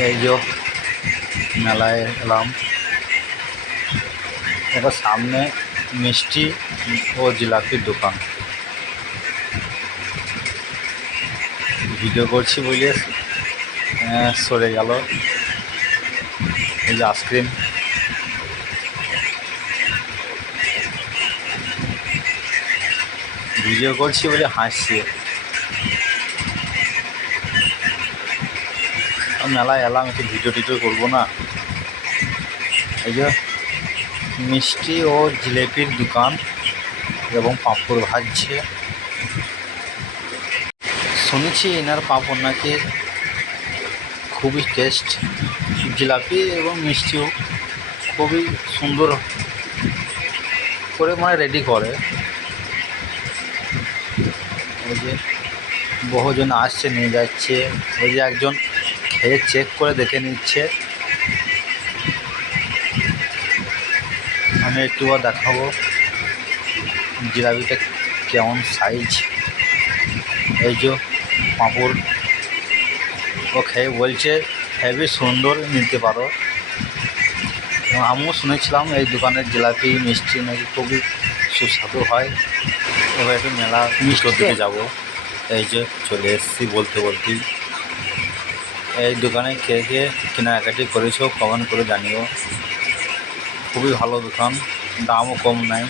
এই যে মেলায় এলাম, এটা সামনে মিষ্টি ও জিলাপির দোকান। ভিডিও করছি বলে সরে গেল। এই যে আইসক্রিম, ভিডিও করছি বলে হাসছে। মেলায় এলাম, একটু ভিডিও টিডিও করবো না। এই যে মিষ্টি ও জিলেপির দোকান এবং পাঁপড় ভাজছে। শুনেছি এনার পাঁপড় নাকি খুবই টেস্ট, জিলাপি এবং মিষ্টিও খুবই সুন্দর করে রেডি করে। ওই যে বহুজন আসছে, নিয়ে যাচ্ছে। ওই যে একজন খেয়ে চেক করে দেখে নিচ্ছে। আমি একটু দেখাবো জিলাপিটা কেমন সাইজ। এই যে পাঁপড় ও খেয়ে বলছে হেবি সুন্দর, নিতে পারো। আমিও শুনেছিলাম এই দোকানের জিলাপি মিষ্টি নাকি খুবই সুস্বাদু হয়। এবার একটু মেলা মিষ্টির দিকে যাবো। এই যে চলে এসেছি বলতে বলতেই। এই দোকানে কে কে কেনাকাটি করেছো কমেন্ট করে জানিও। খুবই ভালো দোকান, দামও কম নাই।